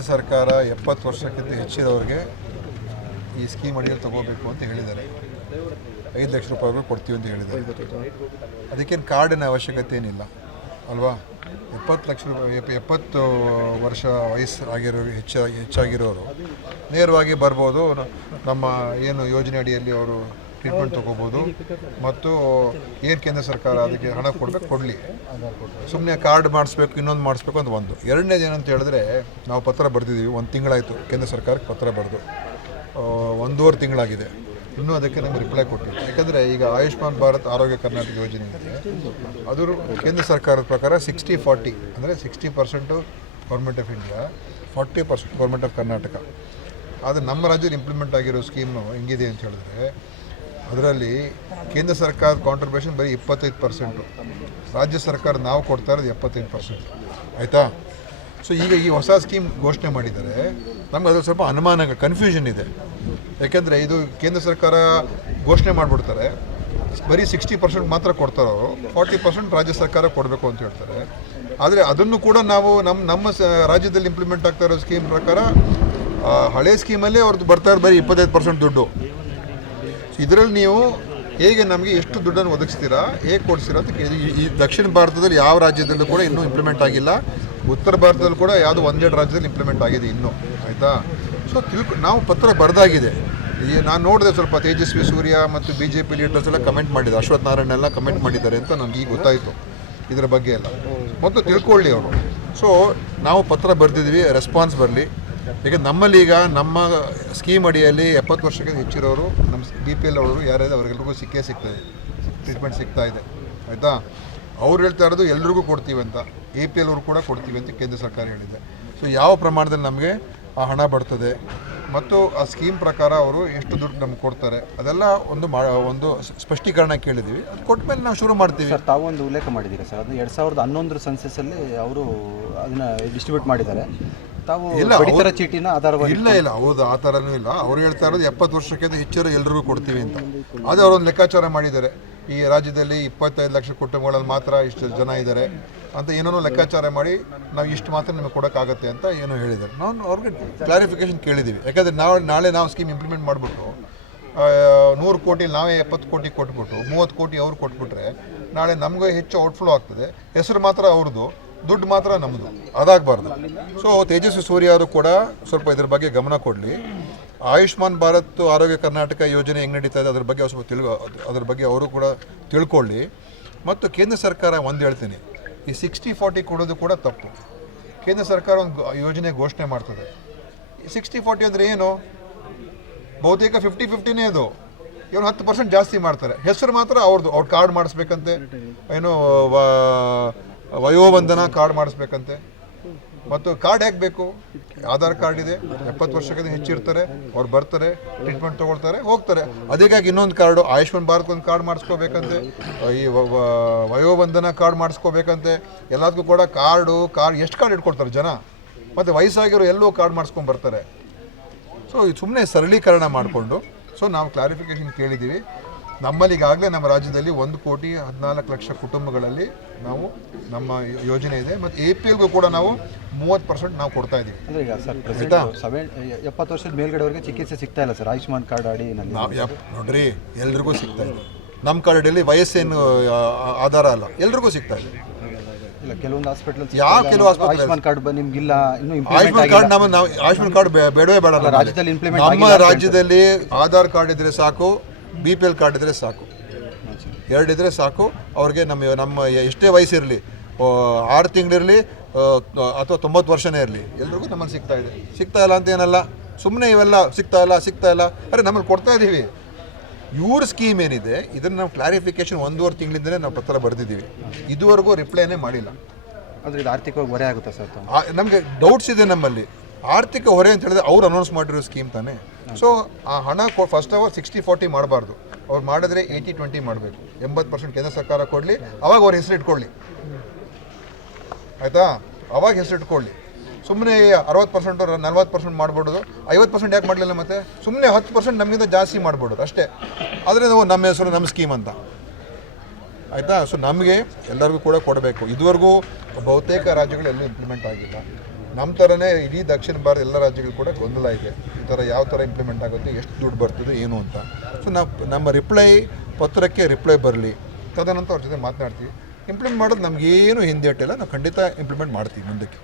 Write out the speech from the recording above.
ಕೇಂದ್ರ ಸರ್ಕಾರ ಎಪ್ಪತ್ತು ವರ್ಷಕ್ಕಿಂತ ಹೆಚ್ಚಿನವ್ರಿಗೆ ಈ ಸ್ಕೀಮ್ ಅಡಿಯಲ್ಲಿ ತಗೋಬೇಕು ಅಂತ ಹೇಳಿದ್ದಾರೆ. ಐದು ಲಕ್ಷ ರೂಪಾಯಿಗಳು ಕೊಡ್ತೀವಿ ಅಂತ ಹೇಳಿದ್ದಾರೆ. ಅದಕ್ಕೇನು ಕಾರ್ಡಿನ ಅವಶ್ಯಕತೆ ಏನಿಲ್ಲ, ಅಲ್ವಾ? ಎಪ್ಪತ್ತು ಲಕ್ಷ ರೂಪಾಯಿ, ಎಪ್- ಎಪ್ಪತ್ತು ವರ್ಷ ವಯಸ್ಸು ಆಗಿರೋ ಹೆಚ್ಚ, ಹೆಚ್ಚಾಗಿರೋರು ನೇರವಾಗಿ ಬರ್ಬೋದು. ನಮ್ಮ ಏನು ಯೋಜನೆ ಅಡಿಯಲ್ಲಿ ಅವರು ಟ್ರೀಟ್ಮೆಂಟ್ ತೊಗೋಬೋದು. ಮತ್ತು ಏನು ಕೇಂದ್ರ ಸರ್ಕಾರ ಅದಕ್ಕೆ ಹಣ ಕೊಡಬೇಕು, ಕೊಡಲಿ. ಸುಮ್ಮನೆ ಕಾರ್ಡ್ ಮಾಡಿಸ್ಬೇಕು, ಇನ್ನೊಂದು ಮಾಡಿಸ್ಬೇಕು ಅಂತ ಒಂದು. ಎರಡನೇದು ಏನಂತ ಹೇಳಿದ್ರೆ, ನಾವು ಪತ್ರ ಬರೆದಿದ್ದೀವಿ, ಒಂದು ತಿಂಗಳಾಯಿತು. ಕೇಂದ್ರ ಸರ್ಕಾರಕ್ಕೆ ಪತ್ರ ಬರೆದು. ಒಂದೂವರೆ ತಿಂಗಳಾಗಿದೆ. ಇನ್ನೂ ಅದಕ್ಕೆ ನಮಗೆ ರಿಪ್ಲೈ ಕೊಟ್ಟಿಲ್ಲ. ಯಾಕಂದರೆ ಈಗ ಆಯುಷ್ಮಾನ್ ಭಾರತ್ ಆರೋಗ್ಯ ಕರ್ನಾಟಕ ಯೋಜನೆ ಇದೆ ಅದು ಕೇಂದ್ರ ಸರ್ಕಾರದ ಪ್ರಕಾರ ಸಿಕ್ಸ್ಟಿ ಫಾರ್ಟಿ ಅಂದರೆ sixty percent government of India forty percent government of Karnataka ಆದರೆ ನಮ್ಮ ರಾಜ್ಯದಲ್ಲಿ ಇಂಪ್ಲಿಮೆಂಟ್ ಆಗಿರೋ ಸ್ಕೀಮು ಹೆಂಗಿದೆ ಅಂತ ಹೇಳಿದ್ರೆ ಅದರಲ್ಲಿ ಕೇಂದ್ರ ಸರ್ಕಾರದ ಕಾಂಟ್ರಿಬ್ಯೂಷನ್ ಬರೀ ಇಪ್ಪತ್ತೈದು ಪರ್ಸೆಂಟು ರಾಜ್ಯ ಸರ್ಕಾರ ನಾವು ಕೊಡ್ತಾ ಇರೋದು ಎಪ್ಪತ್ತೈದು ಪರ್ಸೆಂಟ್ ಆಯಿತಾ? ಸೊ ಈಗ ಈ ಹೊಸ ಸ್ಕೀಮ್ ಘೋಷಣೆ ಮಾಡಿದರೆ ನಮ್ಗೆ ಅದ್ರ ಸ್ವಲ್ಪ ಅನುಮಾನ ಕನ್ಫ್ಯೂಷನ್ ಇದೆ. ಯಾಕೆಂದರೆ ಇದು ಕೇಂದ್ರ ಸರ್ಕಾರ ಘೋಷಣೆ ಮಾಡಿಬಿಡ್ತಾರೆ, ಬರೀ ಸಿಕ್ಸ್ಟಿ ಪರ್ಸೆಂಟ್ ಮಾತ್ರ ಕೊಡ್ತಾರೆ ಅವರು ಫಾರ್ಟಿ ಪರ್ಸೆಂಟ್ ರಾಜ್ಯ ಸರ್ಕಾರ ಕೊಡಬೇಕು ಅಂತ ಹೇಳ್ತಾರೆ. ಆದರೆ ಅದನ್ನು ಕೂಡ ನಾವು ನಮ್ಮ ನಮ್ಮ ರಾಜ್ಯದಲ್ಲಿ ಇಂಪ್ಲಿಮೆಂಟ್ ಆಗ್ತಾ ಇರೋ ಸ್ಕೀಮ್ ಪ್ರಕಾರ ಹಳೆ ಸ್ಕೀಮಲ್ಲೇ ಅವ್ರದ್ದು ಬರ್ತಾ ಇರೋದು ಬರೀ ಇಪ್ಪತ್ತೈದು ಪರ್ಸೆಂಟ್ ದುಡ್ಡು. ಇದರಲ್ಲಿ ನೀವು ಹೇಗೆ ನಮಗೆ ಎಷ್ಟು ದುಡ್ಡನ್ನು ಒದಗಿಸ್ತೀರಾ, ಹೇಗೆ ಕೊಡಿಸ್ತೀರಾ ಅಂತ ಈ- ದಕ್ಷಿಣ ಭಾರತದಲ್ಲಿ ಯಾವ ರಾಜ್ಯದಲ್ಲೂ ಕೂಡ ಇನ್ನೂ ಇಂಪ್ಲಿಮೆಂಟ್ ಆಗಿಲ್ಲ. ಉತ್ತರ ಭಾರತದಲ್ಲಿ ಕೂಡ ಯಾವುದೋ ಒಂದೆರಡು ರಾಜ್ಯದಲ್ಲಿ ಇಂಪ್ಲಿಮೆಂಟ್ ಆಗಿದೆ ಇನ್ನೂ, ಆಯಿತಾ? ಸೊ ತಿಳ್ಕೊ ನಾವು ಪತ್ರ ಬರೆದಾಗಿದೆ. ಈ ನಾನು ನೋಡಿದೆ ಸ್ವಲ್ಪ ತೇಜಸ್ವಿ ಸೂರ್ಯ ಮತ್ತು ಬಿ ಜೆ ಪಿ ಲೀಡರ್ಸ್ ಎಲ್ಲ ಕಮೆಂಟ್ ಮಾಡಿದ್ದಾರೆ. ಅಶ್ವಥ್ ನಾರಾಯಣ ಎಲ್ಲ ಕಮೆಂಟ್ ಮಾಡಿದ್ದಾರೆ ಅಂತ ನನಗೆ ಈಗ ಗೊತ್ತಾಯಿತು, ಇದರ ಬಗ್ಗೆ ಎಲ್ಲ. ಮತ್ತು ತಿಳ್ಕೊಳ್ಳಿ ಅವರು. ಸೊ ನಾವು ಪತ್ರ ಬರೆದಿದ್ವಿ ರೆಸ್ಪಾನ್ಸ್ ಬರಲಿ. ಯಾಕಂದ್ರೆ ನಮ್ಮಲ್ಲಿ ಈಗ ನಮ್ಮ ಸ್ಕೀಮ್ ಅಡಿಯಲ್ಲಿ ಎಪ್ಪತ್ತು ವರ್ಷಕ್ಕೆ ಹೆಚ್ಚಿರೋರು ನಮ್ಮ ಬಿ ಪಿ ಎಲ್ ಅವರು ಯಾರಿದೆ ಅವ್ರಿಗೆಲ್ರಿಗೂ ಸಿಕ್ಕೇ ಸಿಗ್ತದೆ. ಟ್ರೀಟ್ಮೆಂಟ್ ಸಿಗ್ತಾ ಇದೆ. ಆಯಿತಾ? ಅವ್ರು ಹೇಳ್ತಾ ಇರೋದು ಎಲ್ರಿಗೂ ಕೊಡ್ತೀವಿ ಅಂತ. ಎ ಪಿ ಎಲ್ ಅವರು ಕೂಡ ಕೊಡ್ತೀವಿ ಅಂತ ಕೇಂದ್ರ ಸರ್ಕಾರ ಹೇಳಿದೆ. ಸೊ ಯಾವ ಪ್ರಮಾಣದಲ್ಲಿ ನಮಗೆ ಆ ಹಣ ಬರ್ತದೆ? ಮತ್ತು ಆ ಸ್ಕೀಮ್ ಪ್ರಕಾರ ಅವರು ಎಷ್ಟು ದುಡ್ಡು ನಮ್ಗೆ ಕೊಡ್ತಾರೆ? ಅದೆಲ್ಲ ಒಂದು ಮಾ, ಒಂದು ಸ್ಪಷ್ಟೀಕರಣ ಕೇಳಿದ್ದೀವಿ. ಅದು ಕೊಟ್ಟ ಮೇಲೆ ನಾವು ಶುರು ಮಾಡ್ತೀವಿ. ಸರ್, ತಾವು ಒಂದು ಉಲ್ಲೇಖ ಮಾಡಿದ್ದೀರಾ ಸರ್? ಅದು ಎರಡು ಸಾವಿರದ ಹನ್ನೊಂದರ ಸೆನ್ಸಸ್ಸಲ್ಲಿ ಅವರು ಅದನ್ನು ಡಿಸ್ಟ್ರಿಬ್ಯೂಟ್ ಮಾಡಿದ್ದಾರೆ. ತಾವು ಚೀಟಿನ ಆಧಾರವಾಗಿ ಇಲ್ಲ ಇಲ್ಲ ಹೌದು ಆ ಥರನೂ ಇಲ್ಲ. ಅವ್ರು ಹೇಳ್ತಾ ಇರೋದು ಎಪ್ಪತ್ತು ವರ್ಷಕ್ಕಿಂತ ಹೆಚ್ಚರು ಎಲ್ಲರಿಗೂ ಕೊಡ್ತೀವಿ ಅಂತ. ಅದೇ ಅವರೊಂದು ಲೆಕ್ಕಾಚಾರ ಮಾಡಿದ್ದಾರೆ. ಈ ರಾಜ್ಯದಲ್ಲಿ ಇಪ್ಪತ್ತೈದು ಲಕ್ಷ ಕುಟುಂಬಗಳಲ್ಲಿ ಮಾತ್ರ ಇಷ್ಟು ಜನ ಇದ್ದಾರೆ ಅಂತ ಏನೋ ಲೆಕ್ಕಾಚಾರ ಮಾಡಿ ನಾವು ಇಷ್ಟು ಮಾತ್ರ ನಿಮಗೆ ಕೊಡೋಕ್ಕಾಗತ್ತೆ ಅಂತ ಏನೋ ಹೇಳಿದ್ದಾರೆ. ನಾನು ಅವ್ರಿಗೆ ಕ್ಲಾರಿಫಿಕೇಶನ್ ಕೇಳಿದ್ದೀವಿ. ಯಾಕಂದರೆ ನಾವು ನಾಳೆ ನಾವು ಸ್ಕೀಮ್ ಇಂಪ್ಲಿಮೆಂಟ್ ಮಾಡಿಬಿಟ್ಟು ನೂರು ಕೋಟಿ ನಾವೇ ಎಪ್ಪತ್ತು ಕೋಟಿ ಕೊಟ್ಬಿಟ್ಟು ಮೂವತ್ತು ಕೋಟಿ ಅವ್ರು ಕೊಟ್ಬಿಟ್ರೆ ನಾಳೆ ನಮಗೂ ಹೆಚ್ಚು ಔಟ್ಫ್ಲೋ ಆಗ್ತದೆ. ಹೆಸರು ಮಾತ್ರ ಅವ್ರದ್ದು. ದುಡ್ಡು ಮಾತ್ರ ನಮ್ಮದು ಅದಾಗಬಾರ್ದು. ಸೊ ತೇಜಸ್ವಿ ಸೂರ್ಯ ಅವರು ಕೂಡ ಸ್ವಲ್ಪ ಇದ್ರ ಬಗ್ಗೆ ಗಮನ ಕೊಡಲಿ. ಆಯುಷ್ಮಾನ್ ಭಾರತ್ ಆರೋಗ್ಯ ಕರ್ನಾಟಕ ಯೋಜನೆ ಹೆಂಗೆ ನಡೀತಾ ಇದೆ ಅದ್ರ ಬಗ್ಗೆ ಸ್ವಲ್ಪ ತಿಳ್ಕೊ, ಅದ್ರ ಬಗ್ಗೆ ಅವರು ಕೂಡ ತಿಳ್ಕೊಳ್ಳಿ. ಮತ್ತು ಕೇಂದ್ರ ಸರ್ಕಾರ ಒಂದು ಹೇಳ್ತೀನಿ. ಈ ಸಿಕ್ಸ್ಟಿ ಫಾರ್ಟಿ ಕೊಡೋದು ಕೂಡ ತಪ್ಪು. ಕೇಂದ್ರ ಸರ್ಕಾರ ಒಂದು ಯೋಜನೆ ಘೋಷಣೆ ಮಾಡ್ತದೆ. ಸಿಕ್ಸ್ಟಿ ಫಾರ್ಟಿ ಅಂದರೆ ಏನು? ಬಹುತೇಕ ಫಿಫ್ಟಿ ಫಿಫ್ಟಿನೇ ಅದು. ಇವ್ರು ಹತ್ತು ಪರ್ಸೆಂಟ್ ಜಾಸ್ತಿ ಮಾಡ್ತಾರೆ. ಹೆಸರು ಮಾತ್ರ ಅವ್ರದ್ದು ಅವ್ರು ಕಾರ್ಡ್ ಮಾಡಿಸ್ಬೇಕಂತೆ. ಏನು ವಯೋವಂದನ ಕಾರ್ಡ್ ಮಾಡಿಸ್ಬೇಕಂತೆ. ಮತ್ತು ಕಾರ್ಡ್ ಹೇಗೆ ಬೇಕು? ಆಧಾರ್ ಕಾರ್ಡ್ ಇದೆ, ಎಪ್ಪತ್ತು ವರ್ಷಕ್ಕಿಂತ ಹೆಚ್ಚಿರ್ತಾರೆ ಅವ್ರು ಬರ್ತಾರೆ ಟ್ರೀಟ್ಮೆಂಟ್ ತೊಗೊಳ್ತಾರೆ, ಹೋಗ್ತಾರೆ. ಅದಕ್ಕಾಗಿ ಇನ್ನೊಂದು ಕಾರ್ಡು, ಆಯುಷ್ಮಾನ್ ಭಾರತ್ ಒಂದು ಕಾರ್ಡ್ ಮಾಡಿಸ್ಕೋಬೇಕಂತೆ, ಈ ವಯೋವಂದನ ಕಾರ್ಡ್ ಮಾಡಿಸ್ಕೋಬೇಕಂತೆ. ಎಲ್ಲದಕ್ಕೂ ಕೂಡ ಕಾರ್ಡು, ಕಾರ್ಡ್, ಎಷ್ಟು ಕಾರ್ಡ್ ಇಟ್ಕೊಡ್ತಾರೆ ಜನ? ಮತ್ತು ವಯಸ್ಸಾಗಿರೋ ಎಲ್ಲೋ ಕಾರ್ಡ್ ಮಾಡಿಸ್ಕೊಂಡು ಬರ್ತಾರೆ. ಸೊ ಸುಮ್ಮನೆ ಸರಳೀಕರಣ ಮಾಡಿಕೊಂಡು ಸೊ ನಾವು ಕ್ಲಾರಿಫಿಕೇಷನ್ ಕೇಳಿದ್ದೀವಿ. ನಮ್ಮಲ್ಲಿ ಈಗಾಗಲೇ ನಮ್ಮ ರಾಜ್ಯದಲ್ಲಿ ಒಂದು ಕೋಟಿ ಹದಿನಾಲ್ಕು ಲಕ್ಷ ಕುಟುಂಬಗಳಲ್ಲಿ ನಾವು ನಮ್ಮ ಯೋಜನೆ ಇದೆ. ಮತ್ತು ಎ ಪಿ ಎಲ್ಗೂ ಕೂಡ ನಾವು ಮೂವತ್ತು ಪರ್ಸೆಂಟ್ ನಾವು ಕೊಡ್ತಾ ಇದ್ದೀವಿ ಅಂದ್ರೆ ಈಗ ಸರ್ ಪ್ರೆಸೆಂಟ್ ಸೆವೆನ್ ಎಪ್ಪತ್ತು ವರ್ಷದ ಮೇಲ್ಗಡೆವರೆಗೆ ಚಿಕಿತ್ಸೆ ಸಿಗ್ತಾ ಇಲ್ಲ ಸರ್. ಆಯುಷ್ಮಾನ್ ಕಾರ್ಡ್ ಆಡಿ ನಾವು ಯಪ್ ನೋಡ್ರಿ ಎಲ್ರಿಗೂ ಸಿಗ್ತಾ ಇದೆ. ನಮ್ಮ ಕಾರ್ಡಲ್ಲಿ ವಯಸ್ಸೇನು ಆ, ಆಧಾರ ಅಲ್ಲ. ಎಲ್ರಿಗೂ ಸಿಗ್ತಾ ಇದೆ. ಇಲ್ಲ ಕೆಲವೊಂದು ಹಾಸ್ಪಿಟಲ್ ಯಾವ ಕೆಲವು ಆಸ್ಪತ್ರೆ ಆಯುಷ್ಮಾನ್ ಕಾರ್ಡ್ ನಿಮ್ಗಿಲ್ಲ ಇನ್ನೂ ಆಯುಷ್ಮಾನ್ ಕಾರ್ಡ್ ನಮ್ಮ ನಾವು ಆಯುಷ್ಮಾನ್ ಕಾರ್ಡ್ ಬೇ- ಬೇಡವೇ ಬೇಡ ನಮ್ಮಲ್ಲಿ. ರಾಜ್ಯದಲ್ಲಿ implement ನಮ್ಮ ಆಗಿಲ್ಲ ಅಂತ ರಾಜ್ಯದಲ್ಲಿ ಆಧಾರ್ ಕಾರ್ಡ್ ಇದ್ರೆ ಸಾಕು. ಬಿ ಪಿ ಎಲ್ ಕಾರ್ಡ್ ಇದ್ರೆ ಸಾಕು. ಎರಡಿದ್ರೆ ಸಾಕು. ಅವ್ರಿಗೆ ನಮ್ಮ ನಮ್ಮ ಎಷ್ಟೇ ವಯಸ್ಸಿರಲಿ ಆರು ತಿಂಗಳಿರಲಿ ಅಥವಾ ತೊಂಬತ್ತು ವರ್ಷನೇ ಇರಲಿ ಎಲ್ರಿಗೂ ನಮ್ಮಲ್ಲಿ ಸಿಗ್ತಾ ಇದೆ. ಸಿಗ್ತಾ ಇಲ್ಲ ಅಂತ ಏನಲ್ಲ ಸುಮ್ಮನೆ ಇವೆಲ್ಲ ಸಿಗ್ತಾ ಇಲ್ಲ ಸಿಗ್ತಾ ಇಲ್ಲ. ಅರೆ ನಮ್ಮಲ್ಲಿ ಕೊಡ್ತಾ ಇದ್ದೀವಿ ಇವ್ರ ಸ್ಕೀಮ್ ಏನಿದೆ ಇದನ್ನು ನಾವು ಕ್ಲಾರಿಫಿಕೇಶನ್ ಒಂದೂವರೆ ತಿಂಗಳಿಂದಲೇ ನಾವು ಪತ್ರ ಬರೆದಿದ್ದೀವಿ. ಇದುವರೆಗೂ ರಿಪ್ಲೈನೇ ಮಾಡಿಲ್ಲ. ಅಂದ್ರೆ ಇದು ಆರ್ಥಿಕವಾಗಿ ಹೊರೆ ಆಗುತ್ತೆ ಸರ್ ನಮಗೆ ಡೌಟ್ಸ್ ಇದೆ ನಮ್ಮಲ್ಲಿ. ಆರ್ಥಿಕ ಹೊರೆ ಅಂತ ಹೇಳಿದ್ರೆ ಅವ್ರು ಅನೌನ್ಸ್ ಮಾಡಿರೋ ಸ್ಕೀಮ್ ತಾನೇ. ಸೊ ಆ ಹಣ ಫಸ್ಟ್ ಅವರ್ ಸಿಕ್ಸ್ಟಿ ಫೋರ್ಟಿ ಮಾಡಬಾರ್ದು. ಅವ್ರು ಮಾಡಿದ್ರೆ ಏಯ್ಟಿ ಟ್ವೆಂಟಿ ಮಾಡಬೇಕು. ಎಂಬತ್ತು ಪರ್ಸೆಂಟ್ ಕೇಂದ್ರ ಸರ್ಕಾರ ಕೊಡಲಿ, ಅವಾಗ ಅವ್ರ ಹೆಸರು ಇಟ್ಕೊಳ್ಳಿ. ಆಯಿತಾ? ಅವಾಗ ಹೆಸರು ಇಟ್ಕೊಳ್ಳಿ. ಸುಮ್ಮನೆ ಅರವತ್ತು ಪರ್ಸೆಂಟ್ ನಲ್ವತ್ತು ಪರ್ಸೆಂಟ್ ಮಾಡ್ಬಿಡೋದು. ಐವತ್ತು ಪರ್ಸೆಂಟ್ ಯಾಕೆ ಮಾಡಲಿಲ್ಲ ಮತ್ತೆ? ಸುಮ್ಮನೆ ಹತ್ತು ಪರ್ಸೆಂಟ್ ನಮಗಿಂತ ಜಾಸ್ತಿ ಮಾಡ್ಬಿಡೋದು ಅಷ್ಟೇ. ಆದರೆ ನಾವು ನಮ್ಮ ಹೆಸರು, ನಮ್ಮ ಸ್ಕೀಮ್ ಅಂತ. ಆಯಿತಾ? ಸೊ ನಮಗೆ ಎಲ್ಲರಿಗೂ ಕೂಡ ಕೊಡಬೇಕು. ಇದುವರೆಗೂ ಬಹುತೇಕ ರಾಜ್ಯಗಳು ಎಲ್ಲೂ ಇಂಪ್ಲಿಮೆಂಟ್ ಆಗಿಲ್ಲ. ನಮ್ಮ ಥರನೇ ಇಡೀ ದಕ್ಷಿಣ ಭಾರತ ಎಲ್ಲ ರಾಜ್ಯಗಳು ಕೂಡ ಗೊಂದಲ ಇದೆ. ಈ ಥರ ಯಾವ ಥರ ಇಂಪ್ಲಿಮೆಂಟ್ ಆಗುತ್ತೆ, ಎಷ್ಟು ದುಡ್ಡು ಬರ್ತದೆ, ಏನು ಅಂತ. ಸೊ ನಾವು, ನಮ್ಮ ರಿಪ್ಲೈ ಪತ್ರಕ್ಕೆ ರಿಪ್ಲೈ ಬರಲಿ. ತದನಂತರ ಅವ್ರ ಜೊತೆ ಮಾತನಾಡ್ತೀವಿ. ಇಂಪ್ಲಿಮೆಂಟ್ ಮಾಡೋದು ನಮಗೇನು ಹಿಂದೇಟಿಲ್ಲ ನಾವು ಖಂಡಿತ ಇಂಪ್ಲಿಮೆಂಟ್ ಮಾಡ್ತೀವಿ ಮುಂದಕ್ಕೆ.